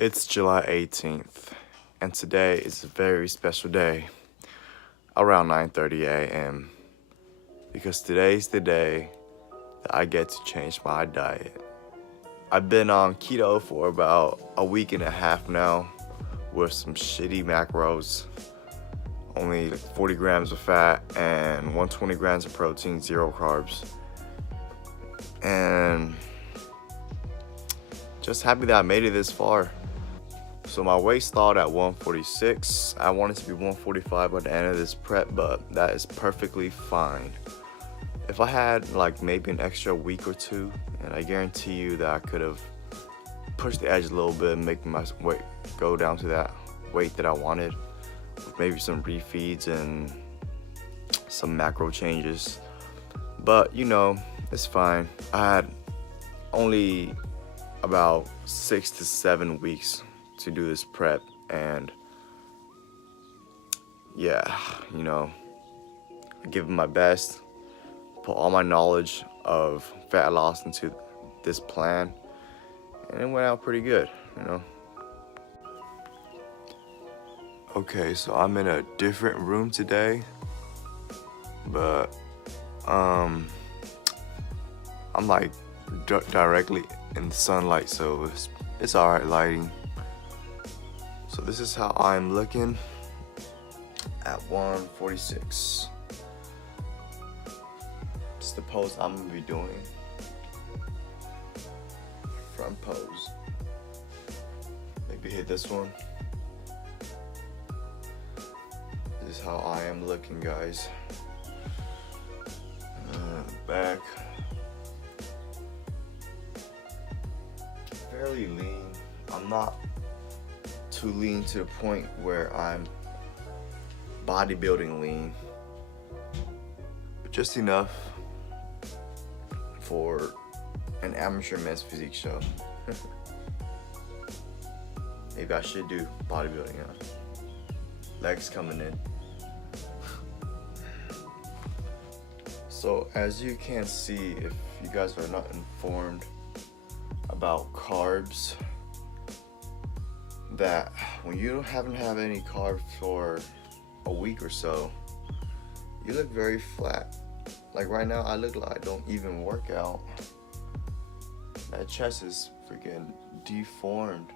It's July 18th, and today is a very special day, around 9:30 a.m., because today's the day that I get to change my diet. I've been on keto for about a week and a half now, with some shitty macros, only like 40 grams of fat and 120 grams of protein, 0 carbs. And just happy that I made it this far. So my weight stalled at 146. I wanted to be 145 by the end of this prep, but that is perfectly fine. If I had like maybe an extra week or two, and I guarantee you that I could have pushed the edge a little bit and make my weight go down to that weight that I wanted, with maybe some refeeds and some macro changes. But you know, it's fine. I had only about 6 to 7 weeks to do this prep, and yeah, you know, I give it my best, put all my knowledge of fat loss into this plan, and it went out pretty good, you know. Okay, so I'm in a different room today, but I'm like directly in the sunlight, so it's all right lighting. So this is how I'm looking at 146. This is the pose I'm gonna be doing. Front pose. Maybe hit this one. This is how I am looking, guys. Back. Fairly lean. I'm not too lean to the point where I'm bodybuilding lean, but just enough for an amateur men's physique show. Maybe I should do bodybuilding, huh? Legs coming in. So as you can see, if you guys are not informed about carbs, that when you haven't had any carbs for a week or so, you look very flat. Like right now, I look like I don't even work out. That chest is freaking deformed.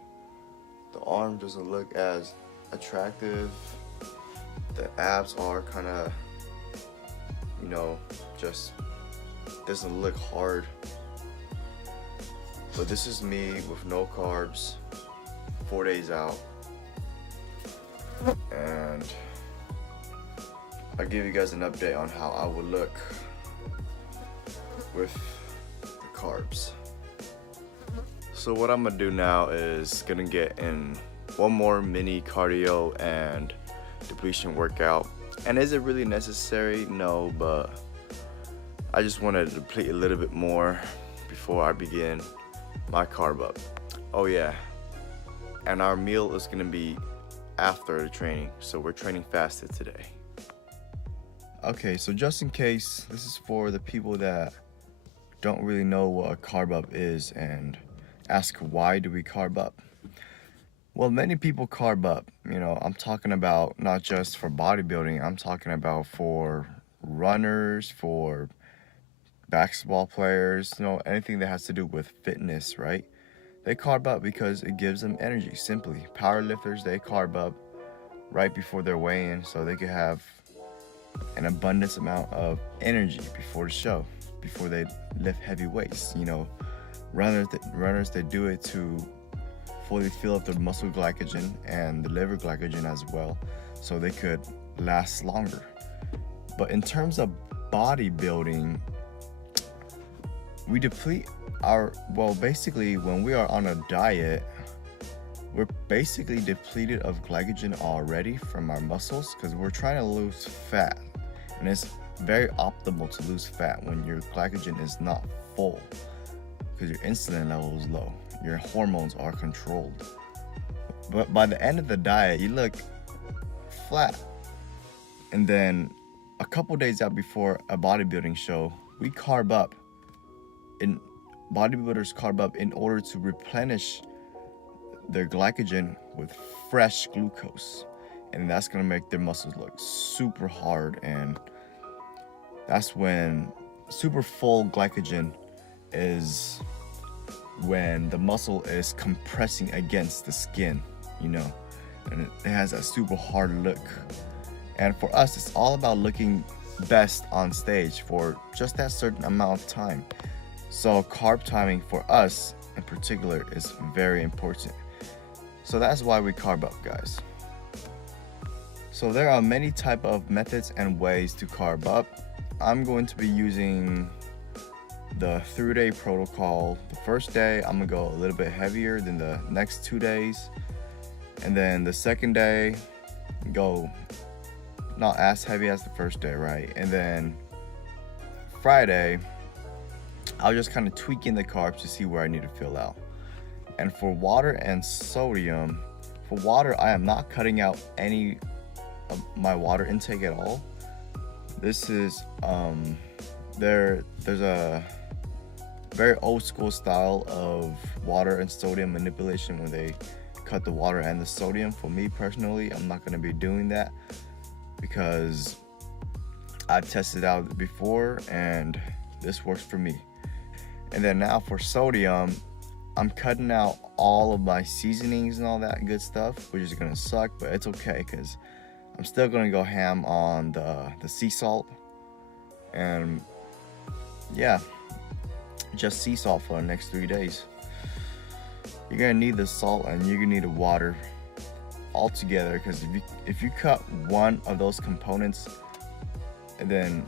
The arm doesn't look as attractive. The abs are kind of, you know, just doesn't look hard. But this is me with no carbs, 4 days out, and I'll give you guys an update on how I would look with the carbs. So what I'm gonna do now is gonna get in one more mini cardio and depletion workout. And is it really necessary? No, but I just want to deplete a little bit more before I begin my carb up. Oh yeah, and our meal is gonna be after the training, so we're training fasted today. Okay, so just in case, this is for the people that don't really know what a carb up is and ask why do we carb up. Well, many people carb up, you know, I'm talking about not just for bodybuilding, I'm talking about for runners, for basketball players, you know, anything that has to do with fitness, right? They carb up because it gives them energy, simply. Powerlifters, they carb up right before their weigh-in so they can have an abundance amount of energy before the show, before they lift heavy weights. You know, runners, they do it to fully fill up their muscle glycogen and the liver glycogen as well, so they could last longer. But in terms of bodybuilding, we deplete basically when we are on a diet, we're basically depleted of glycogen already from our muscles because we're trying to lose fat. And it's very optimal to lose fat when your glycogen is not full, because your insulin level is low, your hormones are controlled. But by the end of the diet, you look flat. And then a couple days out before a bodybuilding show, we carb up. Bodybuilders carb up in order to replenish their glycogen with fresh glucose, and that's gonna make their muscles look super hard. And that's when super full glycogen is when the muscle is compressing against the skin, you know, and it has that super hard look. And for us, it's all about looking best on stage for just that certain amount of time. So carb timing for us in particular is very important. So that's why we carb up, guys. So there are many type of methods and ways to carb up. I'm going to be using the 3-day protocol. The first day, I'm gonna go a little bit heavier than the next 2 days. And then the second day, go not as heavy as the first day, right? And then Friday, I'll just kind of tweak in the carbs to see where I need to fill out. And for water and sodium, for water, I am not cutting out any of my water intake at all. This is, there's a very old school style of water and sodium manipulation when they cut the water and the sodium. For me personally, I'm not gonna be doing that because I've tested out before and this works for me. And then now for sodium, I'm cutting out all of my seasonings and all that good stuff, which is gonna suck, but it's okay because I'm still gonna go ham on the sea salt. And yeah, just sea salt for the next 3 days. You're gonna need the salt and you're gonna need the water all together, because if you cut one of those components, and then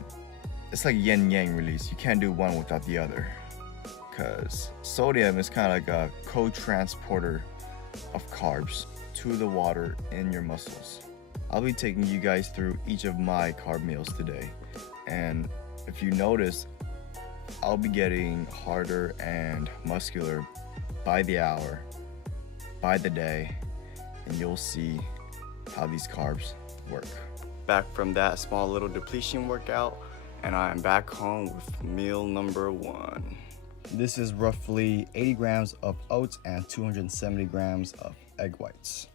it's like yin yang release. You can't do one without the other, because sodium is kind of like a co-transporter of carbs to the water in your muscles. I'll be taking you guys through each of my carb meals today, and if you notice, I'll be getting harder and muscular by the hour, by the day, and you'll see how these carbs work. Back from that small little depletion workout, and I'm back home with meal number 1. This is roughly 80 grams of oats and 270 grams of egg whites.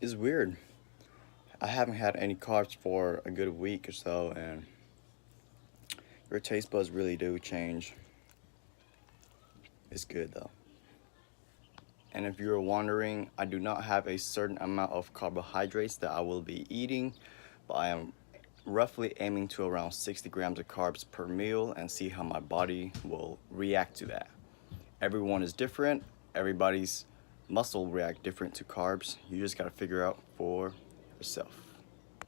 It's weird. I haven't had any carbs for a good week or so, and your taste buds really do change. It's good though. And if you're wondering, I do not have a certain amount of carbohydrates that I will be eating, but I am roughly aiming to around 60 grams of carbs per meal and see how my body will react to that. Everyone is different. Everybody's muscle react different to carbs. You just gotta figure out for yourself.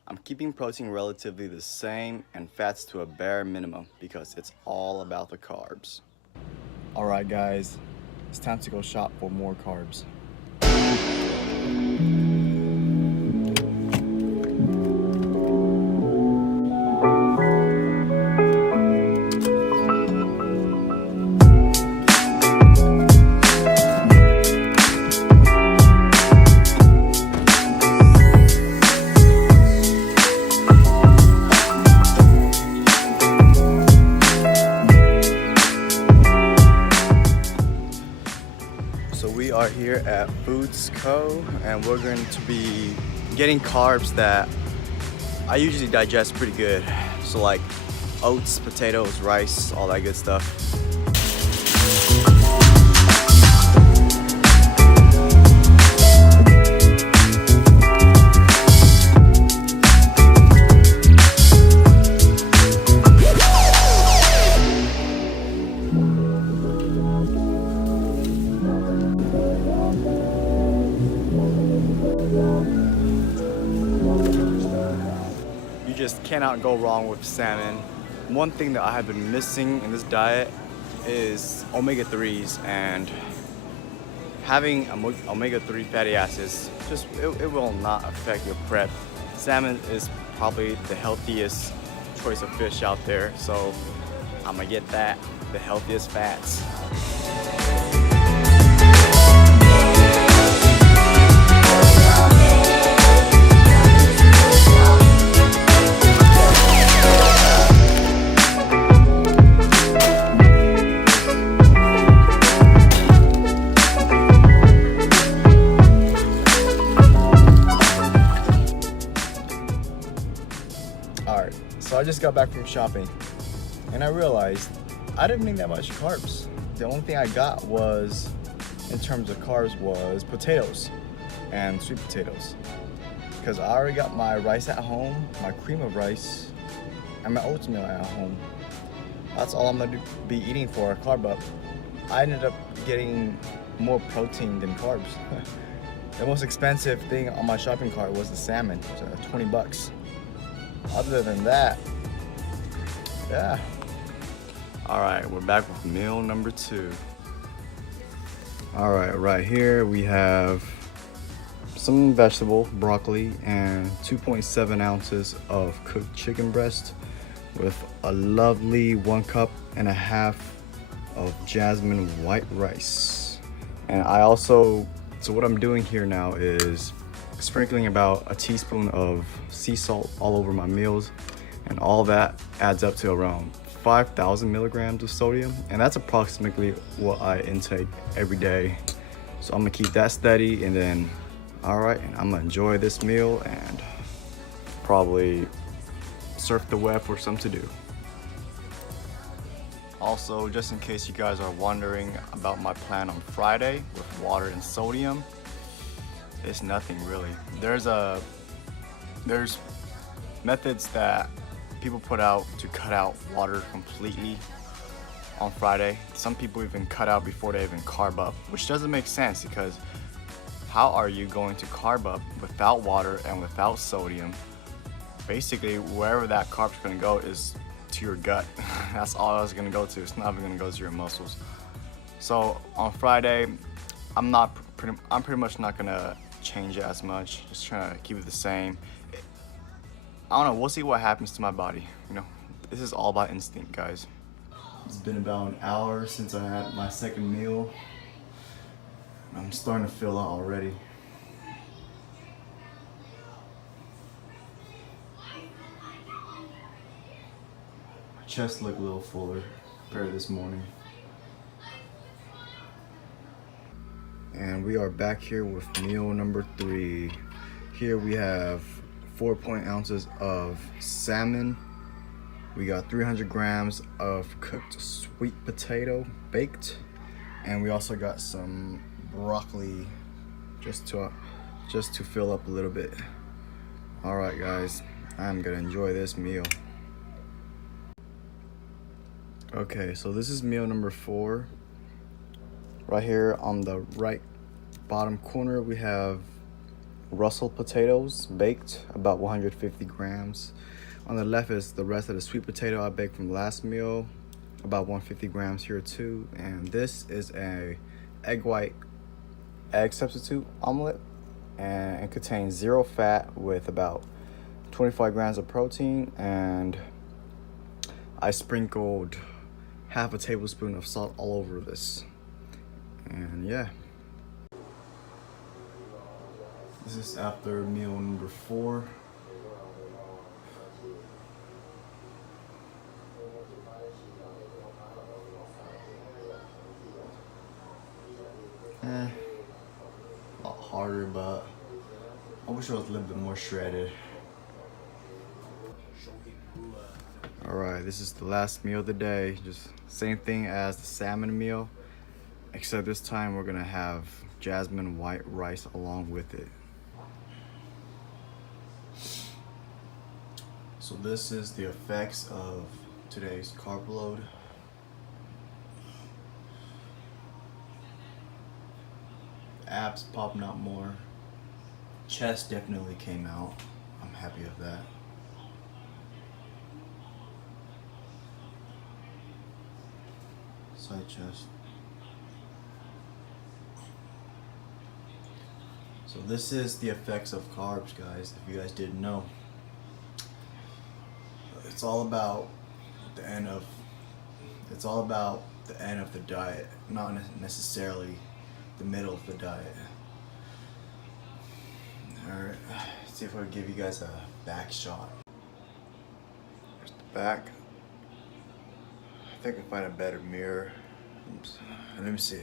I'm keeping protein relatively the same and fats to a bare minimum because it's all about the carbs. All right, guys, it's time to go shop for more carbs. So we are here at Foods Co, and we're going to be getting carbs that I usually digest pretty good. So like oats, potatoes, rice, all that good stuff. Just cannot go wrong with salmon. One thing that I have been missing in this diet is omega-3s, and having omega-3 fatty acids, it will not affect your prep. Salmon is probably the healthiest choice of fish out there, so I'm gonna get that, the healthiest fats. just got back from shopping and I realized I didn't need that much carbs. The only thing I got was, in terms of carbs, was potatoes and sweet potatoes. Because I already got my rice at home, my cream of rice, and my oatmeal at home. That's all I'm gonna be eating for a carb up. I ended up getting more protein than carbs. The most expensive thing on my shopping cart was the salmon, so 20 bucks. Other than that, yeah. All right, we're back with meal number 2. All right, right here we have some vegetable, broccoli, and 2.7 ounces of cooked chicken breast with a lovely 1.5 cups of jasmine white rice. And I also, so what I'm doing here now is sprinkling about a teaspoon of sea salt all over my meals, and all that adds up to around 5,000 milligrams of sodium, and that's approximately what I intake every day. So I'm gonna keep that steady, and then, all right, and I'm gonna enjoy this meal and probably surf the web for something to do. Also, just in case you guys are wondering about my plan on Friday with water and sodium, it's nothing really. There's methods that people put out to cut out water completely on Friday. Some people even cut out before they even carb up, which doesn't make sense, because how are you going to carb up without water and without sodium? Basically, wherever that carb's gonna go is to your gut. That's all it's gonna go to. It's not even gonna go to your muscles. So on Friday, I'm pretty much not gonna change it as much. Just trying to keep it the same. I don't know, we'll see what happens to my body. You know, this is all about instinct, guys. It's been about an hour since I had my second meal. I'm starting to feel out already. My chest looked a little fuller compared to this morning. And we are back here with meal number 3. Here we have 4 ounces of salmon. We got 300 grams of cooked sweet potato baked, and we also got some broccoli just to fill up a little bit. All right, guys, I'm gonna enjoy this meal. Okay, so this is meal number 4. Right here on the right bottom corner, we have Brussels potatoes baked, about 150 grams. On the left is the rest of the sweet potato I baked from last meal, about 150 grams here too. And this is a egg substitute omelet, and it contains 0 fat with about 25 grams of protein, and I sprinkled half a tablespoon of salt all over this. And yeah. This is after meal number 4. A lot harder, but I wish I was a little bit more shredded. Alright, this is the last meal of the day. Just same thing as the salmon meal, except this time we're gonna have jasmine white rice along with it. So this is the effects of today's carb load. Abs popping out more. Chest definitely came out. I'm happy with that. Side chest. So this is the effects of carbs, guys, if you guys didn't know. It's all about the end of the diet, not necessarily the middle of the diet. Alright, let's see if I can give you guys a back shot. There's the back. I think I can find a better mirror. Oops. Let me see.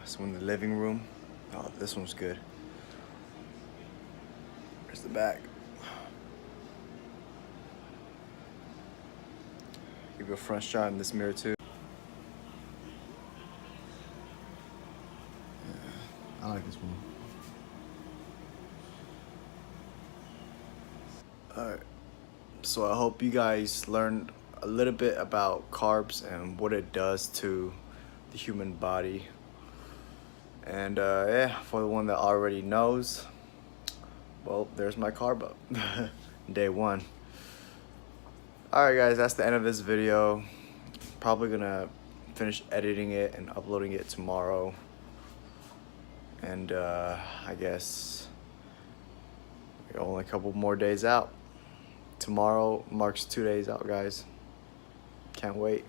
This one in the living room. Oh, this one's good. There's the back. Give you a front shot in this mirror too. Yeah, I like this one. Alright, so I hope you guys learned a little bit about carbs and what it does to the human body. And yeah, for the one that already knows, well, there's my carb up. Day one. Alright guys, that's the end of this video. Probably gonna finish editing it and uploading it tomorrow. And I guess we're only a couple more days out. Tomorrow marks 2 days out, guys. Can't wait.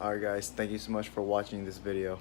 Alright guys, thank you so much for watching this video.